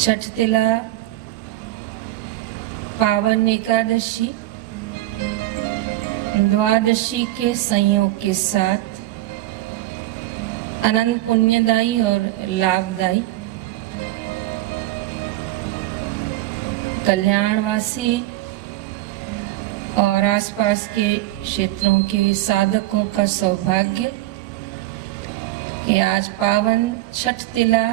छठ तिला, पावन एकादशी, द्वादशी के संयोग के साथ अनंत पुण्यदायी और लाभदायी कल्याणवासी और आसपास के क्षेत्रों के साधकों का सौभाग्य कि आज पावन छठ तिला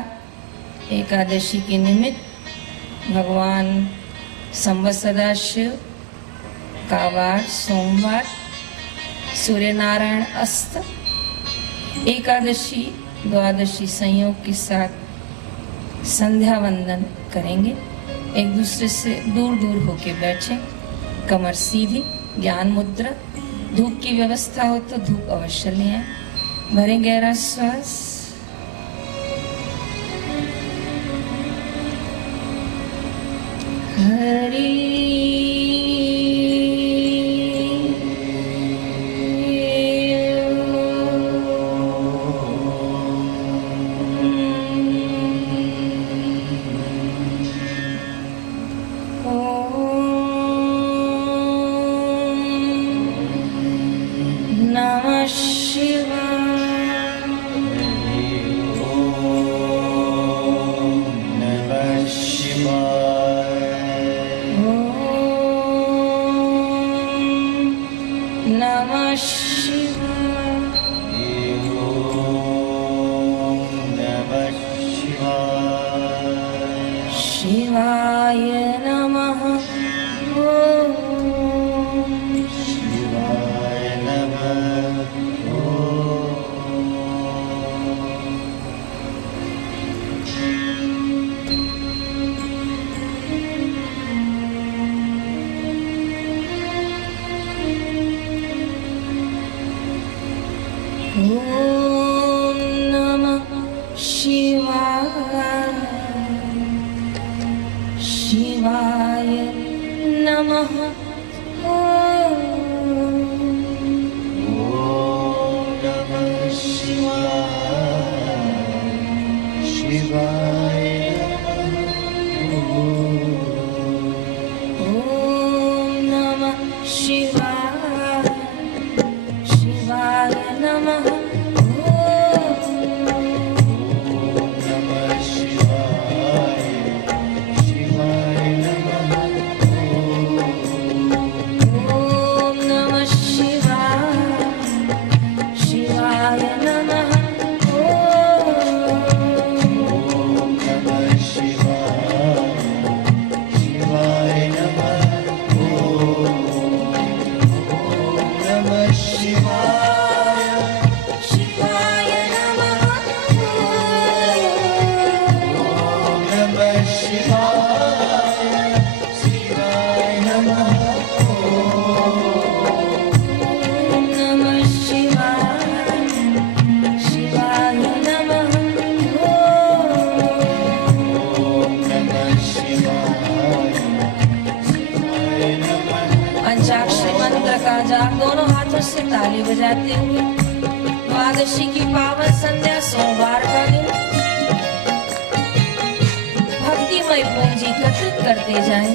एकादशी के निमित्त भगवान संवत सदाशिव का वार सोमवार सूर्य नारायण अस्त एकादशी द्वादशी संयोग के साथ संध्या वंदन करेंगे। एक दूसरे से दूर दूर होके बैठे, कमर सीधी, ज्ञान मुद्रा। धूप की व्यवस्था हो तो धूप अवश्य ले आए। भरें गहरा श्वास। हरि नमः शिवाय। नमः शिवाय। शिवाय नमः। शिवाय नमः। ओम नमः शिवाय। शिवाय नमः। ओम नमः शिवाय। शिवाय ओम नमः शिवाय। शिवाय नमः। पंचाक्षरी मंत्र का जाप दोनों हाथों से ताली बजाते हुए द्वादशी की पावन संध्या सोमवार का दिन भक्तिमय पूंजी एकत्रित करते जाएं।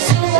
शिवाय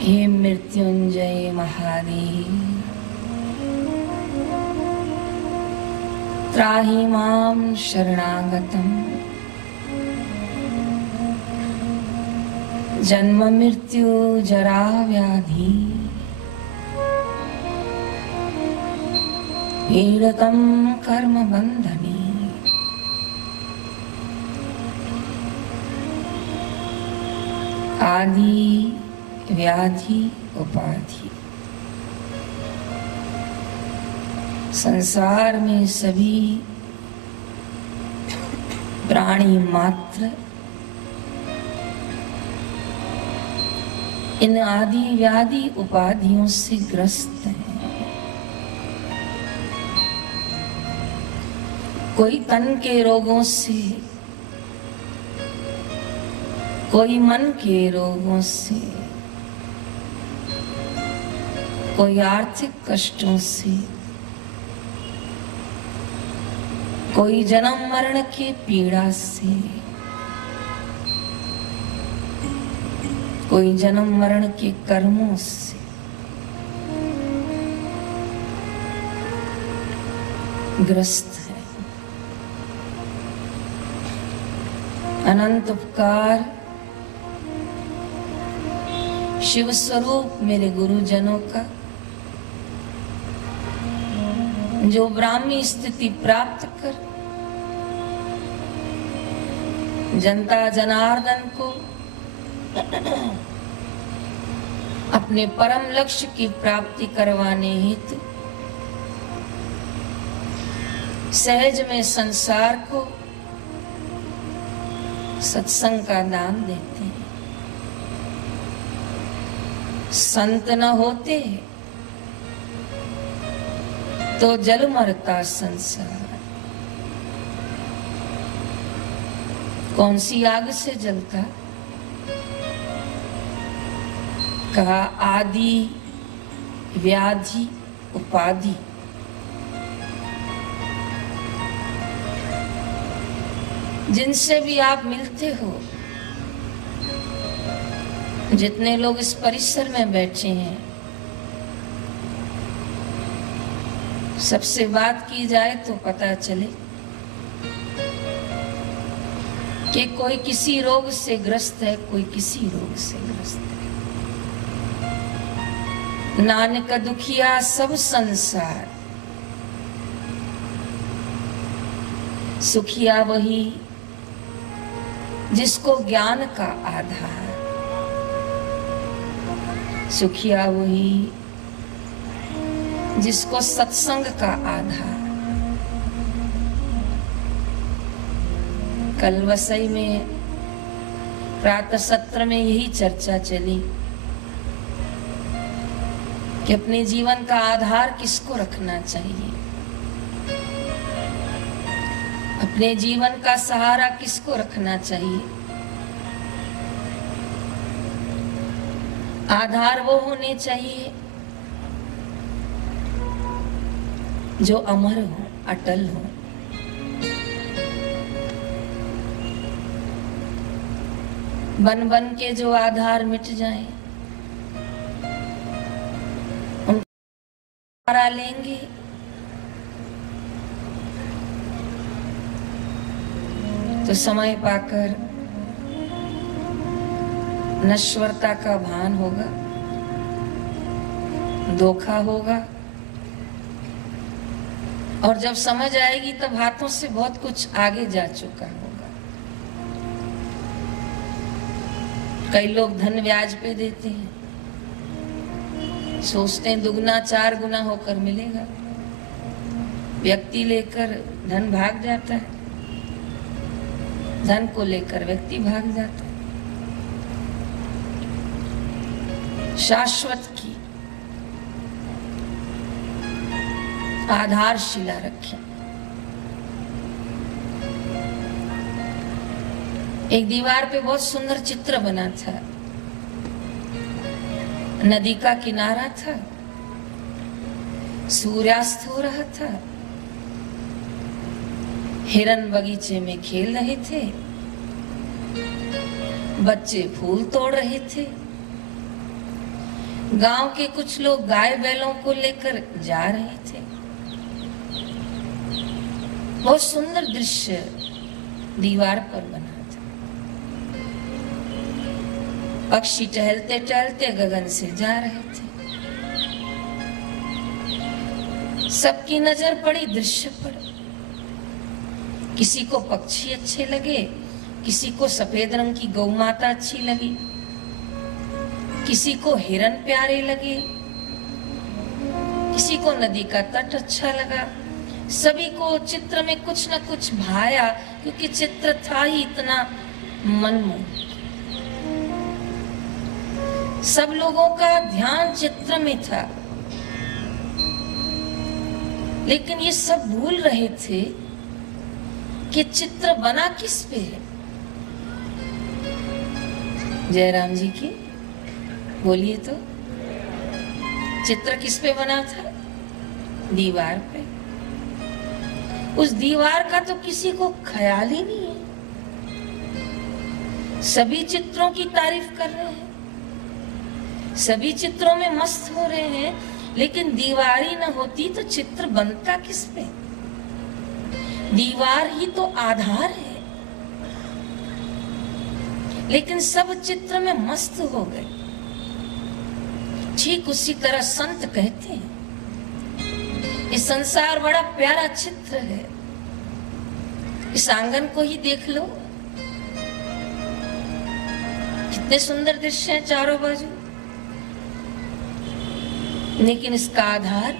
हे मृत्युंजय महादेव, त्राहि मां शरणागतम्। जन्म मृत्यु जरा व्याधि पीड़ितं कर्म बंधने। आदि व्याधि उपाधि। संसार में सभी प्राणी मात्र इन आदि व्याधि उपाधियों से ग्रस्त हैं। कोई तन के रोगों से, कोई मन के रोगों से, कोई आर्थिक कष्टों से, कोई जन्म मरण की पीड़ा से, कोई जन्म मरण के कर्मों से, ग्रस्त है। अनंत उपकार शिव स्वरूप मेरे गुरुजनों का, जो ब्राह्मी स्थिति प्राप्त कर जनता जनार्दन को अपने परम लक्ष्य की प्राप्ति करवाने हेतु सहज में संसार को सत्संग का दान देते हैं। संत न होते तो जल मरता संसार। कौन सी आग से जलता? कहा आदि व्याधि उपाधि। जिनसे भी आप मिलते हो, जितने लोग इस परिसर में बैठे हैं, सबसे बात की जाए तो पता चले कि कोई किसी रोग से ग्रस्त है, कोई किसी रोग से ग्रस्त है। नानक दुखिया सब संसार, सुखिया वही जिसको ज्ञान का आधार, सुखिया वही जिसको सत्संग का आधार। कल वसई में प्रातः सत्र में यही चर्चा चली कि अपने जीवन का आधार किसको रखना चाहिए, अपने जीवन का सहारा किसको रखना चाहिए। आधार वो होने चाहिए जो अमर हो, अटल हो। बन बन के जो आधार मिट जाए उनको सहारा लेंगे तो समय पाकर नश्वरता का भान होगा, धोखा होगा, और जब समझ आएगी तब हाथों से बहुत कुछ आगे जा चुका होगा। कई लोग धन ब्याज पे देते हैं, सोचते हैं दुगना चार गुना होकर मिलेगा, व्यक्ति लेकर धन भाग जाता है, धन को लेकर व्यक्ति भाग जाता है। शाश्वत की आधारशिला रखें। एक दीवार पे बहुत सुंदर चित्र बना था, नदी का किनारा था, सूर्यास्त हो रहा था, हिरन बगीचे में खेल रहे थे, बच्चे फूल तोड़ रहे थे, गांव के कुछ लोग गाय बैलों को लेकर जा रहे थे। बहुत सुंदर दृश्य दीवार पर बना था। पक्षी टहलते टहलते गगन से जा रहे थे। सबकी नजर पड़ी दृश्य पर। किसी को पक्षी अच्छे लगे, किसी को सफेद रंग की गौ माता अच्छी लगी, किसी को हिरन प्यारे लगे, किसी को नदी का तट अच्छा लगा। सभी को चित्र में कुछ न कुछ भाया, क्योंकि चित्र था ही इतना मनमोहक। सब लोगों का ध्यान चित्र में था, लेकिन ये सब भूल रहे थे कि चित्र बना किस पे है। जयराम जी की बोलिए तो, चित्र किस पे बना था? दीवार पे। उस दीवार का तो किसी को ख्याल ही नहीं है। सभी चित्रों की तारीफ कर रहे हैं, सभी चित्रों में मस्त हो रहे हैं, लेकिन दीवार ही न होती तो चित्र बनता किस पे? दीवार ही तो आधार है। लेकिन सब चित्र में मस्त हो गए। ठीक उसी तरह संत कहते हैं, ये संसार बड़ा प्यारा चित्र है, इस आंगन को ही देख लो, कितने सुंदर दृश्य हैं चारों बाजू, लेकिन इसका आधार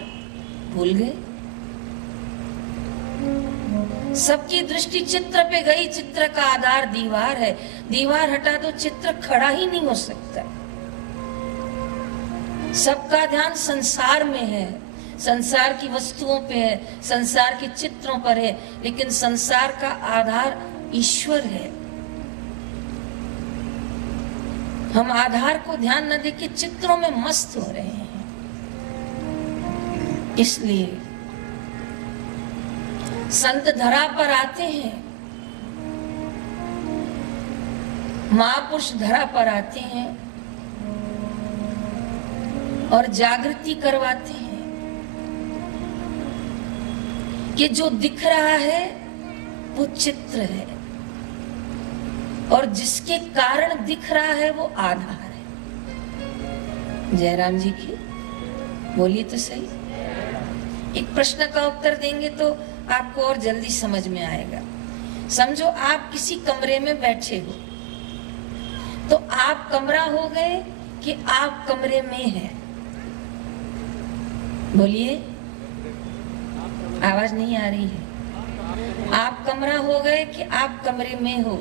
भूल गए। सबकी दृष्टि चित्र पे गई, चित्र का आधार दीवार है। दीवार हटा दो, चित्र खड़ा ही नहीं हो सकता। सबका ध्यान संसार में है, संसार की वस्तुओं पे है, संसार के चित्रों पर है, लेकिन संसार का आधार ईश्वर है। हम आधार को ध्यान न देके चित्रों में मस्त हो रहे हैं। इसलिए संत धरा पर आते हैं, महापुरुष धरा पर आते हैं और जागृति करवाते हैं कि जो दिख रहा है वो चित्र है और जिसके कारण दिख रहा है वो आधार है। जयराम जी की बोलिए तो सही। एक प्रश्न का उत्तर देंगे तो आपको और जल्दी समझ में आएगा। समझो आप किसी कमरे में बैठे हो, तो आप कमरा हो गए कि आप कमरे में हैं? बोलिए, आवाज नहीं आ रही है। आप कमरा हो गए कि आप कमरे में हो?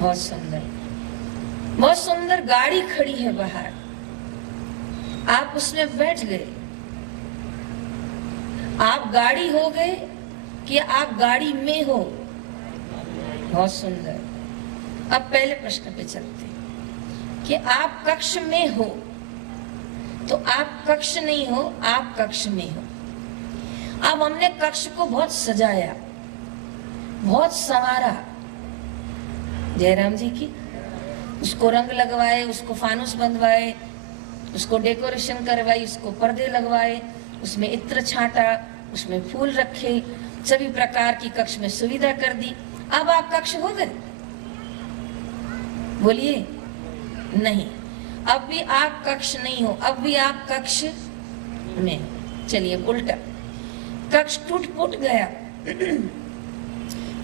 बहुत सुंदर, बहुत सुंदर गाड़ी खड़ी है बाहर, आप उसमें बैठ गए। आप गाड़ी हो गए कि आप गाड़ी में हो? बहुत सुंदर। अब पहले प्रश्न पे चलते हैं कि आप कक्ष में हो, तो आप कक्ष नहीं हो, आप कक्ष में हो। अब हमने कक्ष को बहुत सजाया, बहुत संवारा, जयराम जी की, उसको रंग लगवाए, उसको फानुस बंधवाए, उसको डेकोरेशन करवाई, उसको पर्दे लगवाए, उसमें इत्र छाटा, उसमें फूल रखे, सभी प्रकार की कक्ष में सुविधा कर दी। अब आप कक्ष हो गए? बोलिए नहीं, अब भी आप कक्ष नहीं हो, अब भी आप कक्ष में। चलिए उल्टा, कक्ष टूट फूट गया,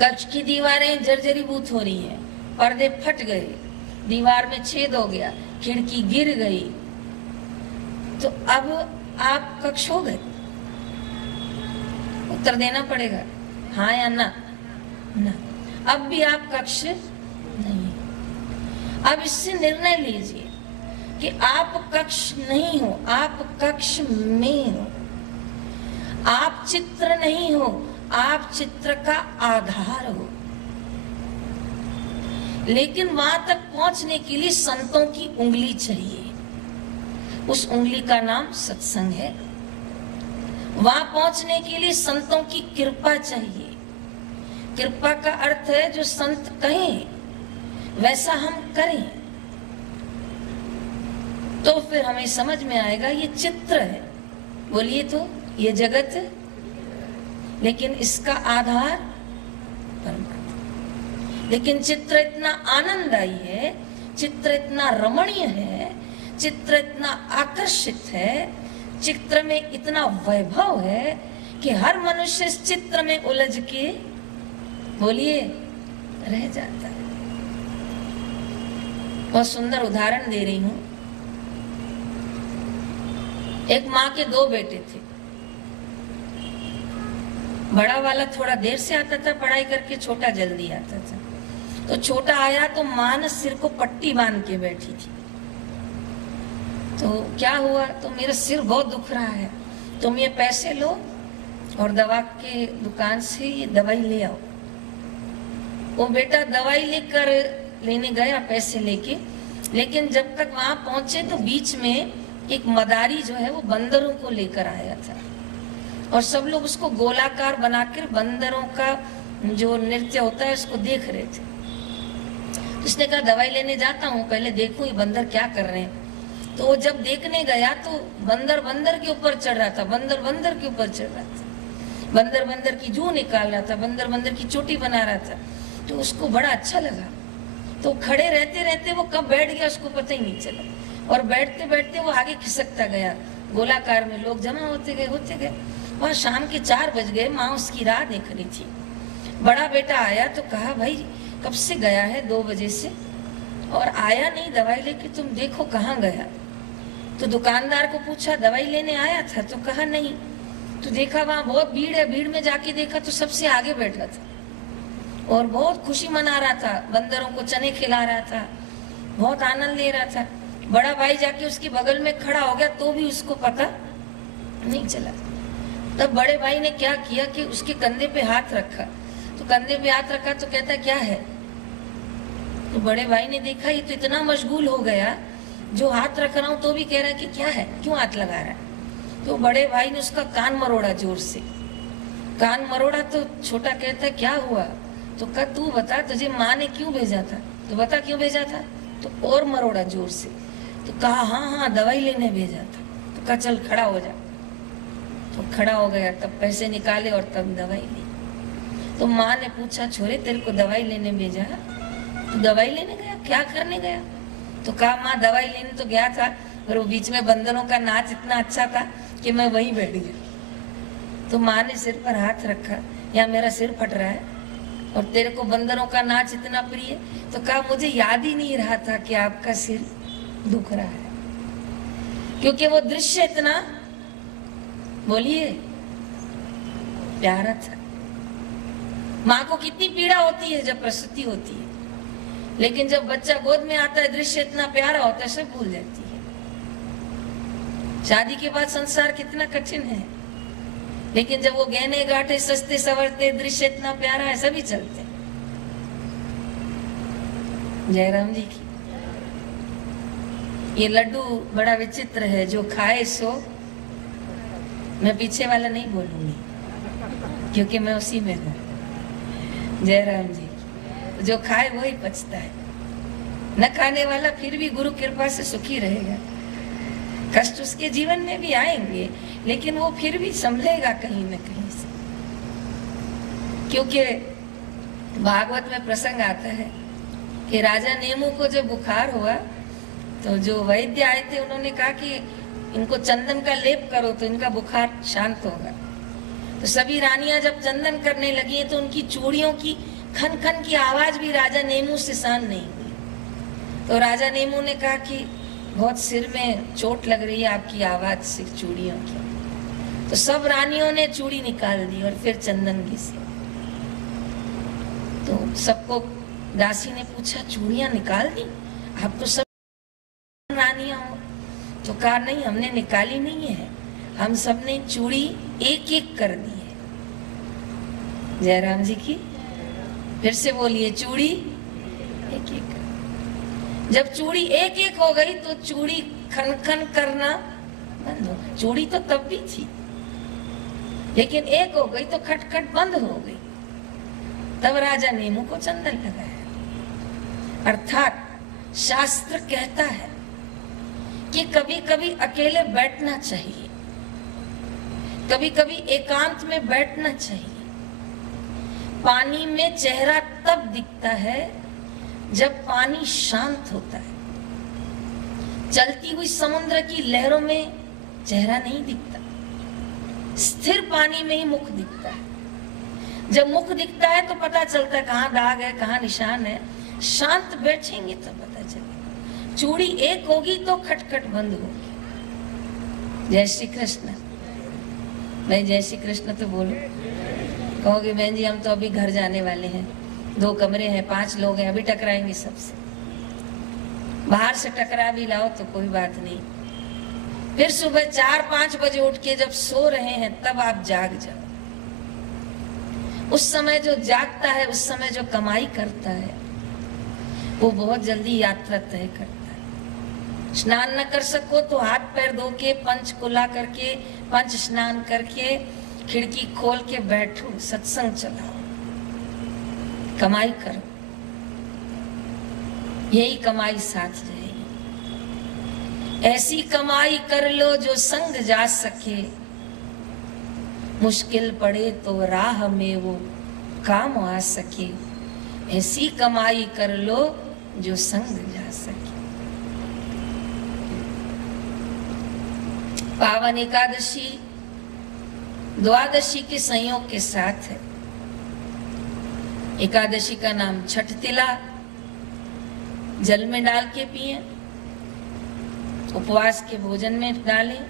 कक्ष की दीवारें जर्जरीभूत हो रही हैं, पर्दे फट गए, दीवार में छेद हो गया, खिड़की गिर गई, तो अब आप कक्ष हो गए? उत्तर देना पड़ेगा, हाँ या ना। ना, अब भी आप कक्ष नहीं। अब इससे निर्णय लीजिए कि आप कक्ष नहीं हो, आप कक्ष में हो। आप चित्र नहीं हो, आप चित्र का आधार हो। लेकिन वहां तक पहुंचने के लिए संतों की उंगली चाहिए। उस उंगली का नाम सत्संग है। वहां पहुंचने के लिए संतों की कृपा चाहिए। कृपा का अर्थ है जो संत कहें वैसा हम करें, तो फिर हमें समझ में आएगा ये चित्र है। बोलिए तो, ये जगत, लेकिन इसका आधार परमात्मा। लेकिन चित्र इतना आनंददायी है, चित्र इतना रमणीय है, चित्र इतना आकर्षित है, चित्र में इतना वैभव है कि हर मनुष्य इस चित्र में उलझ के, बोलिए, रह जाता है। बहुत सुंदर उदाहरण दे रही हूं। एक माँ के दो बेटे थे। बड़ा वाला थोड़ा देर से आता था पढ़ाई करके, छोटा जल्दी आता था। तो छोटा आया तो माँ ने सिर को पट्टी बांध के बैठी थी। तो क्या हुआ, तो मेरा सिर बहुत दुख रहा है, तुम ये पैसे लो और दवा के दुकान से ये दवाई ले आओ। वो बेटा दवाई लेने गया पैसे लेके, लेकिन जब तक वहां पहुंचे तो बीच में एक मदारी जो है वो बंदरों को लेकर आया था और सब लोग उसको गोलाकार बनाकर बंदरों का जो नृत्य होता है उसको देख रहे थे। उसने कहा दवाई लेने जाता हूँ, पहले देखूं ये बंदर क्या कर रहे हैं। तो वो जब देखने गया तो बंदर के ऊपर चढ़ रहा था, बंदर के ऊपर चढ़ रहा था, बंदर की जू निकाल रहा था, बंदर की चोटी बना रहा था। तो उसको बड़ा अच्छा लगा। तो खड़े रहते रहते वो कब बैठ गया उसको पता ही नहीं चला, और बैठते बैठते वो आगे खिसकता गया। गोलाकार में लोग जमा होते गए। वहाँ शाम के 4 बज गए। माँ उसकी राह देख रही थी। बड़ा बेटा आया तो कहा भाई कब से गया है, 2 बजे से, और आया नहीं दवाई लेके, तुम देखो कहाँ गया। तो दुकानदार को पूछा दवाई लेने आया था, तो कहा नहीं। तो देखा वहाँ बहुत भीड़ है, भीड़ में जाके देखा तो सबसे आगे बैठा था और बहुत खुशी मना रहा था, बंदरों को चने खिला रहा था, बहुत आनंद ले रहा था। बड़ा भाई जाके उसके बगल में खड़ा हो गया तो भी उसको पता नहीं चला। तब बड़े भाई ने क्या किया कि उसके कंधे पे हाथ रखा, तो कंधे पे हाथ रखा तो कहता क्या है? तो बड़े भाई ने देखा ये तो इतना मशगूल हो गया, जो हाथ रख रहा हूं तो भी कह रहा है कि क्या है, क्यों हाथ लगा रहा है। तो बड़े भाई ने उसका कान मरोड़ा, जोर से कान मरोड़ा। तो छोटा कहता क्या हुआ? तो कहा तू बता, तुझे माँ ने क्यों भेजा था? तो बता क्यों भेजा था? तो और मरोड़ा जोर से। तो कहा हाँ दवाई लेने भेजा था। तो कहा चल खड़ा हो जा। तो खड़ा हो गया, तब पैसे निकाले और तब दवाई ली। तो माँ ने पूछा छोरे तेरे को दवाई लेने भेजा? तो दवाई लेने गया, क्या करने गया? तो कहा माँ दवाई लेने तो गया था, पर वो बीच में बंदरों का नाच इतना अच्छा था कि मैं वहीं बैठ गया। तो माँ ने सिर पर हाथ रखा, या मेरा सिर फट रहा है और तेरे को बंदरों का नाच इतना प्रिय? तो कहा मुझे याद ही नहीं रहा था कि आपका सिर दुख रहा है, क्योंकि वो दृश्य इतना, बोलिए, प्यारा था। माँ को कितनी पीड़ा होती है जब प्रसूति होती है, लेकिन जब बच्चा गोद में आता है दृश्य इतना प्यारा होता है, सब भूल जाती है। शादी के बाद संसार कितना कठिन है, लेकिन जब वो गहने गांठे सस्ते सवरते दृश्य इतना प्यारा है, सभी चलते। जयराम जी की ये लड्डू बड़ा विचित्र है, जो खाए सो, मैं पीछे वाला नहीं बोलूंगी क्योंकि मैं उसी में हूँ। जयराम जी, जो खाए वही पचता है, न खाने वाला फिर भी गुरु कृपा से सुखी रहेगा। कष्ट उसके जीवन में भी आएंगे, लेकिन वो फिर भी संभलेगा कहीं न कहीं से, क्योंकि भागवत में प्रसंग आता है कि राजा नेमू को जब बुखार हुआ तो जो वैद्य आए थे उन्होंने कहा कि इनको चंदन का लेप करो तो इनका बुखार शांत होगा। तो सभी रानियां जब चंदन करने लगी तो उनकी चूड़ियों की खन खन की आवाज भी राजा नेमू से सहन नहीं हुई। तो राजा नेमू ने कहा कि बहुत सिर में चोट लग रही है आपकी आवाज से, चूड़ियों की। तो सब रानियों ने चूड़ी निकाल दी और फिर चंदन घिसे। तो सबको दासी ने पूछा चूड़ियां निकाल दी? आप तो सब रानियां हो। तो कहा नहीं, हमने निकाली नहीं है, हम सब ने चूड़ी एक एक कर दी है। जयराम जी की फिर से बोलिए, चूड़ी एक एक। जब चूड़ी एक एक हो गई तो चूड़ी खन खन करना बंद हो गई। चूड़ी तो तब भी थी, लेकिन एक हो गई तो खटखट बंद हो गई। तब राजा नेमू को चंदन लगाया। अर्थात शास्त्र कहता है कि कभी कभी अकेले बैठना चाहिए, कभी कभी एकांत में बैठना चाहिए। पानी में चेहरा तब दिखता है जब पानी शांत होता है। चलती हुई समुद्र की लहरों में चेहरा नहीं दिखता, स्थिर पानी में ही मुख दिखता है। जब मुख दिखता है तो पता चलता है कहाँ दाग है, कहाँ निशान है। शांत बैठेंगे तो पता चलेगा। चूड़ी एक होगी तो खटखट बंद होगी। जय श्री कृष्ण। मैं जय श्री कृष्ण तो बोलो। कहोगे बहन जी हम तो अभी घर जाने वाले हैं, 2 कमरे हैं, 5 लोग हैं, अभी टकराएंगे सबसे। बाहर से टकरा भी लाओ तो कोई बात नहीं, फिर सुबह 4-5 बजे उठ के जब सो रहे हैं तब आप जाग जाओ। उस समय जो जागता है, उस समय जो कमाई करता है, वो बहुत जल्दी यात्रा तय करता है। स्नान न कर सको तो हाथ पैर धो के, पंचकुला करके, पंच स्नान करके, खिड़की खोल के बैठो, सत्संग चलाओ, कमाई करो। यही कमाई साथ जाएगी। ऐसी कमाई कर लो जो संग जा सके, मुश्किल पड़े तो राह में वो काम आ सके। ऐसी कमाई कर लो जो संग जा सके। पावन एकादशी द्वादशी के संयोग के साथ है। एकादशी का नाम छठ तिला, जल में डाल के पिए, उपवास के भोजन में डालें,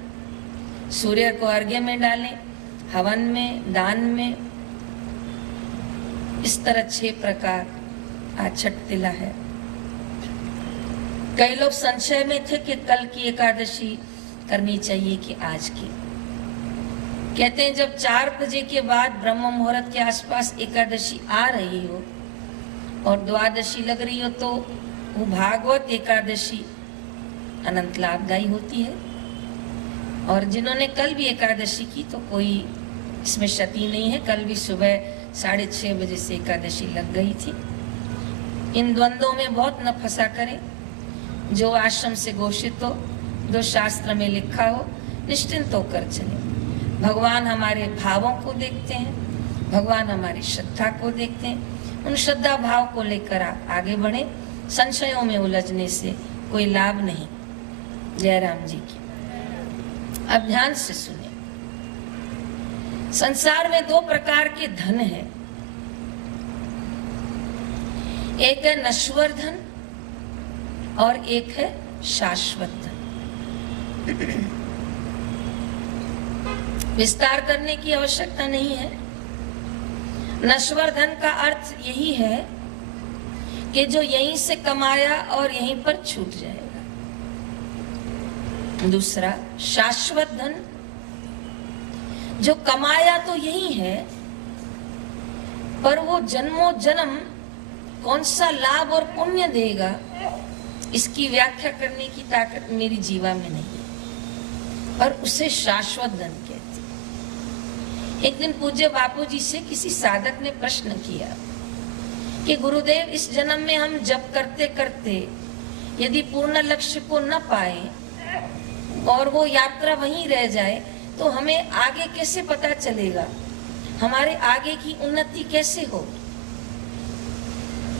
सूर्य को अर्घ्य में डालें, हवन में, दान में। इस तरह 6 प्रकार आज छठ तिला है। कई लोग संशय में थे कि कल की एकादशी करनी चाहिए कि आज की। कहते हैं जब 4 बजे के बाद ब्रह्म मुहूर्त के आसपास एकादशी आ रही हो और द्वादशी लग रही हो तो वो भागवत एकादशी अनंत लाभदायी होती है। और जिन्होंने कल भी एकादशी की तो कोई इसमें क्षति नहीं है। कल भी सुबह 6:30 बजे से एकादशी लग गई थी। इन द्वंद्वों में बहुत न फंसा करें। जो आश्रम से घोषित हो, जो शास्त्र में लिखा हो, निश्चिंत होकर चले। भगवान हमारे भावों को देखते हैं, भगवान हमारी श्रद्धा को देखते हैं। उन श्रद्धा भाव को लेकर आप आगे बढ़े। संशयों में उलझने से कोई लाभ नहीं। जयराम जी की। अब ध्यान से सुने। संसार में 2 प्रकार के धन है। एक है नश्वर धन और एक है शाश्वत धन। विस्तार करने की आवश्यकता नहीं है। नश्वर धन का अर्थ यही है कि जो यहीं से कमाया और यहीं पर छूट जाएगा। दूसरा शाश्वत धन, जो कमाया तो यही है पर वो जन्मों जन्म कौन सा लाभ और पुण्य देगा इसकी व्याख्या करने की ताकत मेरी जीवा में नहीं है, पर उसे शाश्वत धन कहते हैं। एक दिन पूज्य बापू जी से किसी साधक ने प्रश्न किया कि गुरुदेव, इस जन्म में हम जप करते करते यदि पूर्ण लक्ष्य को न पाए और वो यात्रा वहीं रह जाए तो हमें आगे कैसे पता चलेगा, हमारे आगे की उन्नति कैसे हो।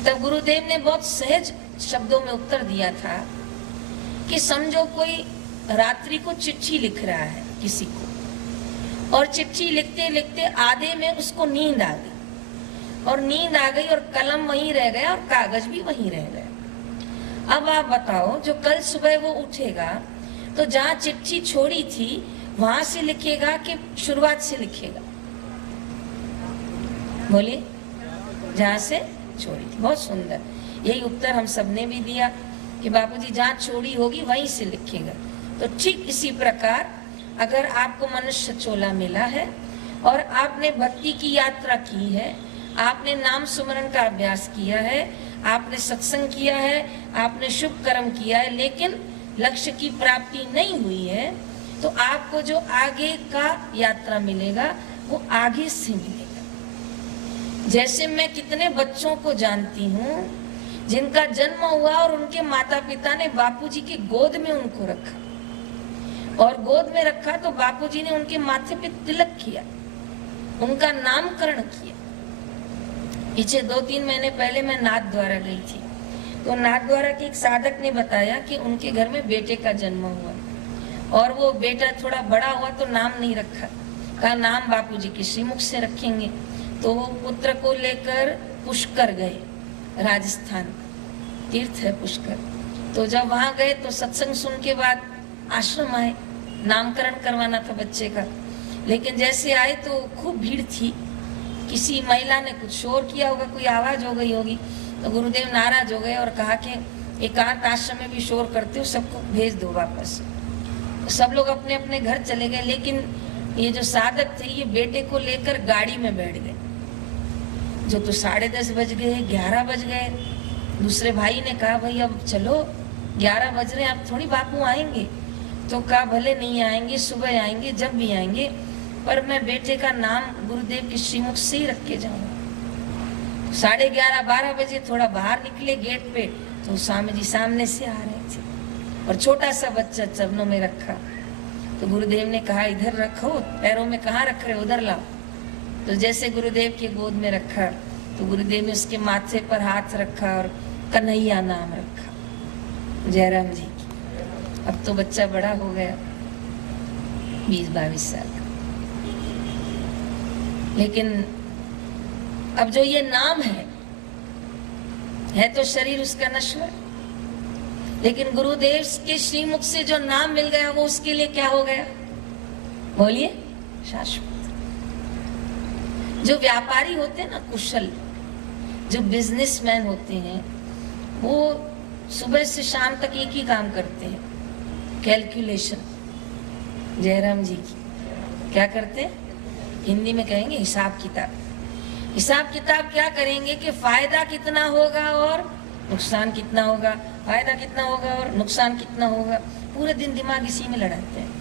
तब गुरुदेव ने बहुत सहज शब्दों में उत्तर दिया था कि समझो कोई रात्रि को चिट्ठी लिख रहा है किसी को, और चिट्ठी लिखते लिखते आधे में उसको नींद आ गई, और नींद आ गई और कलम वहीं रह गया और कागज भी वहीं रह गया। अब आप बताओ, जो कल सुबह वो उठेगा तो जहां चिट्ठी छोड़ी थी वहां से लिखेगा कि शुरुआत से लिखेगा? बोलिए, जहां से छोड़ी थी। बहुत सुंदर, यही उत्तर हम सबने भी दिया कि बापूजी जहां छोड़ी होगी वहीं से लिखेगा। तो ठीक इसी प्रकार अगर आपको मनुष्य चोला मिला है और आपने भक्ति की यात्रा की है, आपने नाम सुमरण का अभ्यास किया है, आपने सत्संग किया है, आपने शुभ कर्म किया है, लेकिन लक्ष्य की प्राप्ति नहीं हुई है, तो आपको जो आगे का यात्रा मिलेगा वो आगे से मिलेगा। जैसे मैं कितने बच्चों को जानती हूँ जिनका जन्म हुआ और उनके माता पिता ने बापूजी की गोद में उनको रखा, और गोद में रखा तो बापूजी ने उनके माथे पे तिलक किया, उनका नामकरण किया। पीछे 2-3 महीने पहले मैं नाथद्वारा गई थी, तो नाथद्वारा के एक साधक ने बताया कि उनके घर में बेटे का जन्म हुआ और वो बेटा थोड़ा बड़ा हुआ तो नाम नहीं रखा, कहा नाम बापूजी के श्रीमुख से रखेंगे। तो वो पुत्र को लेकर पुष्कर गए, राजस्थान तीर्थ है पुष्कर। तो जब वहां गए तो सत्संग सुन के बाद आश्रम आए, नामकरण करवाना था बच्चे का। लेकिन जैसे आए तो खूब भीड़ थी, किसी महिला ने कुछ शोर किया होगा, कोई आवाज हो गई होगी, तो गुरुदेव नाराज हो गए और कहा कि एकांत आश्रम में भी शोर करते हो, सबको भेज दो वापस। तो सब लोग अपने अपने घर चले गए, लेकिन ये जो साधक थे ये बेटे को लेकर गाड़ी में बैठ गए। जो तो 10:30 बज गए, 11 बज गए। दूसरे भाई ने कहा भाई अब चलो, 11 बज रहे हैं, अब थोड़ी बापू आएंगे। तो कहा भले नहीं आएंगे, सुबह आएंगे, जब भी आएंगे, पर मैं बेटे का नाम गुरुदेव के श्रीमुख से ही रख के जाऊंगा। 11:30-12 बजे थोड़ा बाहर निकले गेट पे, तो स्वामी जी सामने से आ रहे थे और छोटा सा बच्चा चरणों में रखा। तो गुरुदेव ने कहा इधर रखो, पैरों में कहाँ रख रहे, उधर लाओ। तो जैसे गुरुदेव के गोद में रखा तो गुरुदेव ने उसके माथे पर हाथ रखा और कन्हैया नाम रखा, जयराम जी की। अब तो बच्चा बड़ा हो गया, 20-22 साल का। लेकिन अब जो ये नाम है तो शरीर उसका नश्वर, लेकिन गुरुदेव के श्रीमुख से जो नाम मिल गया वो उसके लिए क्या हो गया? बोलिए, शाश्वत। जो व्यापारी होते हैं ना, कुशल, जो बिजनेसमैन होते हैं, वो सुबह से शाम तक एक ही काम करते हैं, कैलकुलेशन। जयराम जी की क्या करते हैं, हिंदी में कहेंगे हिसाब किताब। हिसाब किताब क्या करेंगे कि फायदा कितना होगा और नुकसान कितना होगा, फायदा कितना होगा और नुकसान कितना होगा, पूरे दिन दिमाग इसी में लड़ाते हैं।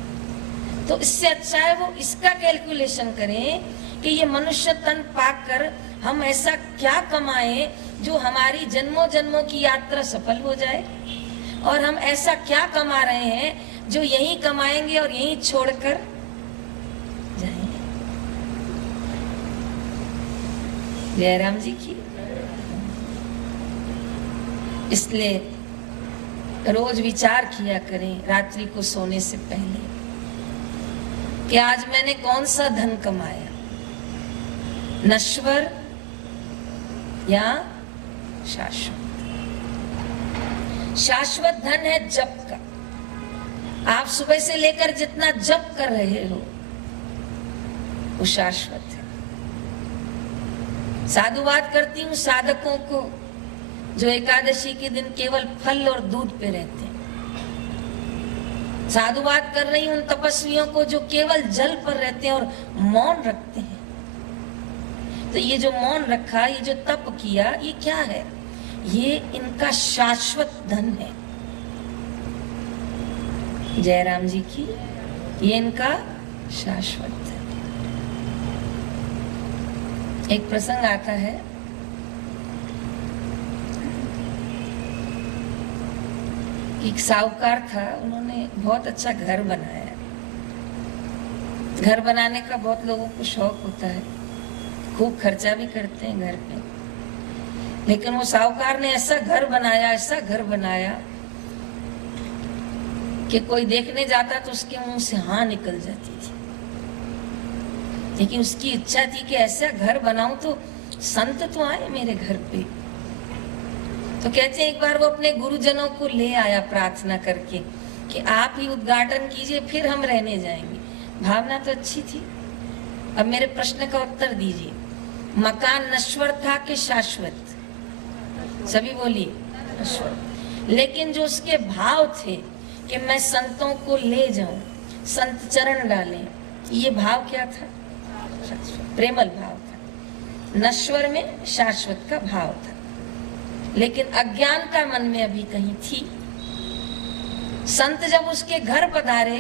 तो इससे अच्छा है वो इसका कैलकुलेशन करें कि ये मनुष्य तन पाकर हम ऐसा क्या कमाएं जो हमारी जन्मों जन्मों की यात्रा सफल हो जाए, और हम ऐसा क्या कमा रहे हैं जो यहीं कमाएंगे और यहीं छोड़कर जाएंगे। जयराम जी की। इसलिए रोज विचार किया करें रात्रि को सोने से पहले कि आज मैंने कौन सा धन कमाया, नश्वर या शाश्वत। शाश्वत धन है जप का। आप सुबह से लेकर जितना जप कर रहे हो वो शाश्वत है। साधुवाद करती हूँ साधकों को जो एकादशी के दिन केवल फल और दूध पे रहते हैं। साधुवाद कर रही हूं उन तपस्वियों को जो केवल जल पर रहते हैं और मौन रखते हैं। तो ये जो मौन रखा, ये जो तप किया, ये क्या है? ये इनका शाश्वत धन है। जयराम जी की। ये इनका शाश्वत धन। एक प्रसंग आता है, एक साहूकार था, उन्होंने बहुत अच्छा घर बनाया। घर बनाने का बहुत लोगों को शौक होता है, खूब खर्चा भी करते हैं घर पे। लेकिन वो साहूकार ने ऐसा घर बनाया, ऐसा घर बनाया कि कोई देखने जाता तो उसके मुंह से हाँ निकल जाती थी। लेकिन उसकी इच्छा थी कि ऐसा घर बनाऊं तो संत तो आए मेरे घर पे। तो कहते हैं एक बार वो अपने गुरुजनों को ले आया प्रार्थना करके कि आप ही उद्घाटन कीजिए, फिर हम रहने जाएंगे। भावना तो अच्छी थी। अब मेरे प्रश्न का उत्तर दीजिए, मकान नश्वर था कि शाश्वत? सभी बोलिए नश्वर। लेकिन जो उसके भाव थे कि मैं संतों को ले जाऊं, संत चरण डालें, ये भाव क्या था? प्रेमल भाव था। नश्वर में शाश्वत का भाव था। लेकिन अज्ञान का मन में अभी कहीं थी। संत जब उसके घर पधारे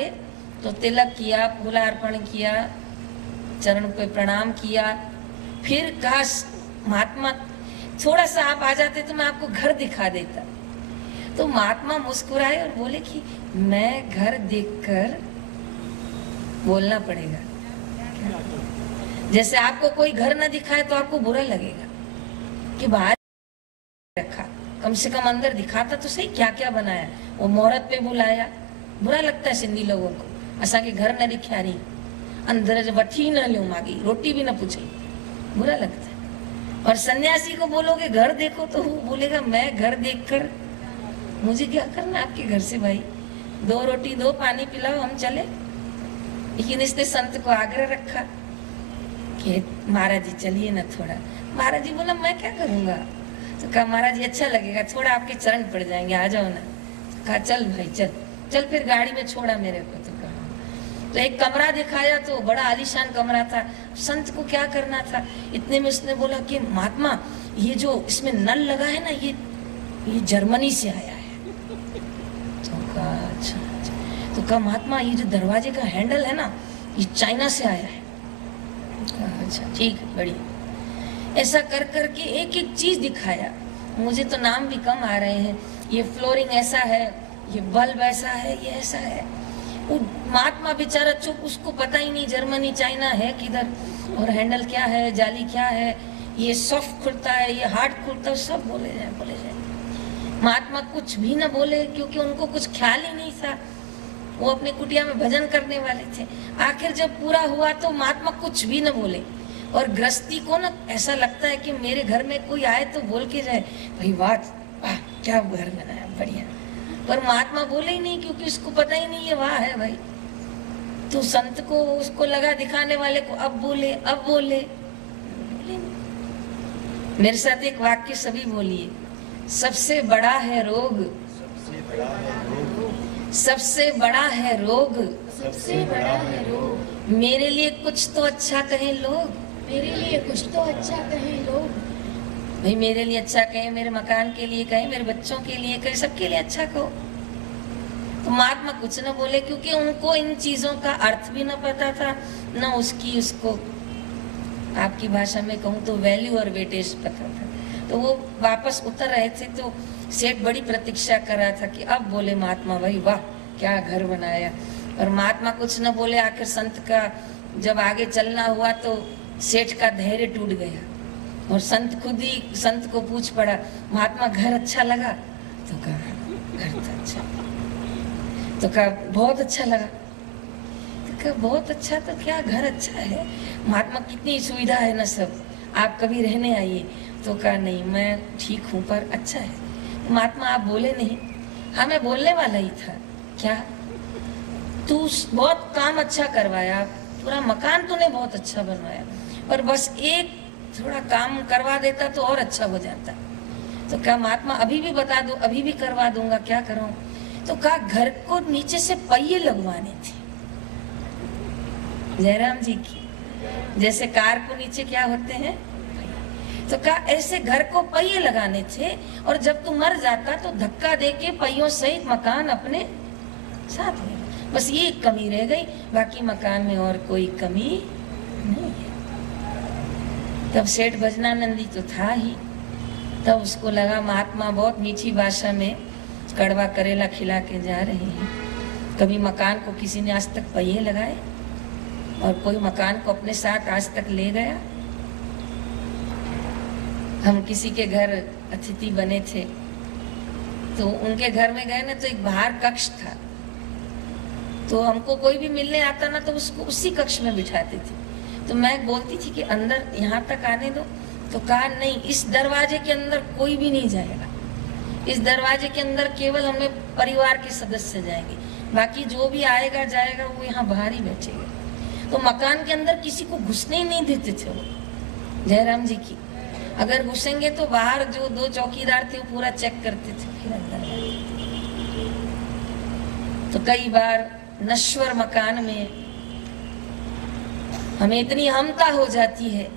तो तिलक किया, फूलार्पण किया, चरण पे प्रणाम किया, फिर कहा महात्मा थोड़ा सा आप आ जाते तो मैं आपको घर दिखा देता। तो महात्मा मुस्कुराए और बोले कि मैं घर देखकर बोलना पड़ेगा। जैसे आपको कोई घर ना दिखाए तो आपको बुरा लगेगा कि बाहर रखा, कम से कम अंदर दिखाता तो सही क्या क्या बनाया। वो मुहूर्त पे बुलाया, बुरा लगता है सिंधी लोगों को, असा के घर न दिखा रही, अंदर वठी न लो मांगी, रोटी भी न पूछे, बुरा लगता है। और सन्यासी को बोलोगे घर देखो तो वो बोलेगा मैं घर देखकर मुझे क्या करना आपके घर से भाई, 2 रोटी दो, पानी पिलाओ, हम चले। लेकिन इसने संत को आग्रह रखा कि महाराज जी चलिए ना थोड़ा। महाराज जी बोला मैं क्या करूंगा? तो कहा महाराज जी अच्छा लगेगा, थोड़ा आपके चरण पड़ जाएंगे, आ जाओ ना। तो कहा चल भाई चल चल। फिर गाड़ी में छोड़ा मेरे को। तो एक कमरा दिखाया तो बड़ा आलीशान कमरा था। संत को क्या करना था, इतने में उसने बोला कि महात्मा ये जो इसमें नल लगा है ना, ये जर्मनी से आया है। तो कहा अच्छा। तो कहा महात्मा ये जो दरवाजे का हैंडल है ना, ये चाइना से आया है। अच्छा ठीक है, बढ़िया। ऐसा कर करके एक एक चीज दिखाया। मुझे तो नाम भी कम आ रहे हैं। ये फ्लोरिंग ऐसा है, ये बल्ब ऐसा है, ये ऐसा है। वो महात्मा बेचारा चुप, उसको पता ही नहीं जर्मनी चाइना है किधर, और हैंडल क्या है, जाली क्या है, ये सॉफ्ट खुलता है, ये हार्ड खुलता है, सब बोले जाए बोले जाए। महात्मा कुछ भी न बोले क्योंकि उनको कुछ ख्याल ही नहीं था। वो अपने कुटिया में भजन करने वाले थे। आखिर जब पूरा हुआ तो महात्मा कुछ भी न बोले। और गृहस्थी को ना ऐसा लगता है कि मेरे घर में कोई आए तो बोल के जाए भाई वाह वाह क्या घर बनाया बढ़िया, पर महात्मा बोले ही नहीं क्योंकि उसको पता ही नहीं है वाह है भाई। तो संत को उसको लगा दिखाने वाले को अब बोले अब बोले। मेरे साथ एक वाक्य सभी बोलिए, सबसे बड़ा है रोग सबसे बड़ा है रोग, सबसे बड़ा है रोग। मेरे लिए कुछ तो अच्छा कहें लोग, मेरे लिए कुछ तो अच्छा कहें लोग। भाई मेरे लिए अच्छा कहें, मेरे मकान के लिए कहें, मेरे बच्चों के लिए कहें, सबके लिए अच्छा कहो। तो महात्मा कुछ न बोले, क्योंकि उनको इन चीजों का अर्थ भी न पता था, न उसको आपकी भाषा में कहूँ तो वैल्यू और वेटेज पता था। तो वो वापस उतर रहे थे तो सेठ बड़ी प्रतीक्षा कर रहा था कि अब बोले महात्मा, भाई वाह क्या घर बनाया। और महात्मा कुछ न बोले। आखिर संत का जब आगे चलना हुआ तो सेठ का धैर्य टूट गया और संत खुद ही संत को पूछ पड़ा, महात्मा घर अच्छा लगा? तो कहा घर तो अच्छा। तो कहा बहुत अच्छा लगा? तो कहा बहुत अच्छा तो क्या घर अच्छा है महात्मा, कितनी सुविधा है ना सब, आप कभी रहने आइए। तो कहा नहीं मैं ठीक हूँ पर अच्छा है। महात्मा आप बोले नहीं? हाँ मैं बोलने वाला ही था। क्या? तू बहुत काम अच्छा करवाया, पूरा मकान तूने बहुत अच्छा बनवाया, पर बस एक थोड़ा काम करवा देता तो और अच्छा हो जाता। तो क्या महात्मा अभी भी बता दो? अभी भी करवा दूंगा, क्या करूं? तो कहा घर को नीचे से पहिए लगवाने थे जयराम जी की, जैसे कार को नीचे क्या होते हैं? तो कहा ऐसे घर को पहिए लगाने थे और जब तू मर जाता तो धक्का देके पहियों सहित मकान अपने साथ ले। बस ये एक कमी रह गई, बाकी मकान में और कोई कमी नहीं है। तब सेठ भजनानंदी तो था ही। तब उसको लगा महात्मा बहुत मीठी भाषा में कड़वा करेला खिला के जा रहे हैं। कभी मकान को किसी ने आज तक पहिए लगाए और कोई मकान को अपने साथ आज तक ले गया? हम किसी के घर अतिथि बने थे तो उनके घर में गए ना, तो एक बाहर कक्ष था, तो हमको कोई भी मिलने आता ना तो उसको उसी कक्ष में बिठाते थे। तो मैं बोलती थी कि अंदर यहाँ तक आने दो, तो कहा नहीं, इस दरवाजे के अंदर कोई भी नहीं जाएगा, इस दरवाजे के अंदर केवल हमें परिवार के सदस्य जाएंगे, बाकी जो भी आएगा जाएगा वो यहाँ बाहर ही बैठेगा। तो मकान के अंदर किसी को घुसने ही नहीं देते थे वो, जयराम जी की। अगर घुसेंगे तो बाहर जो दो चौकीदार थे वो पूरा चेक करते थे, फिर अंदर। तो कई बार नश्वर मकान में हमें इतनी हमता हो जाती है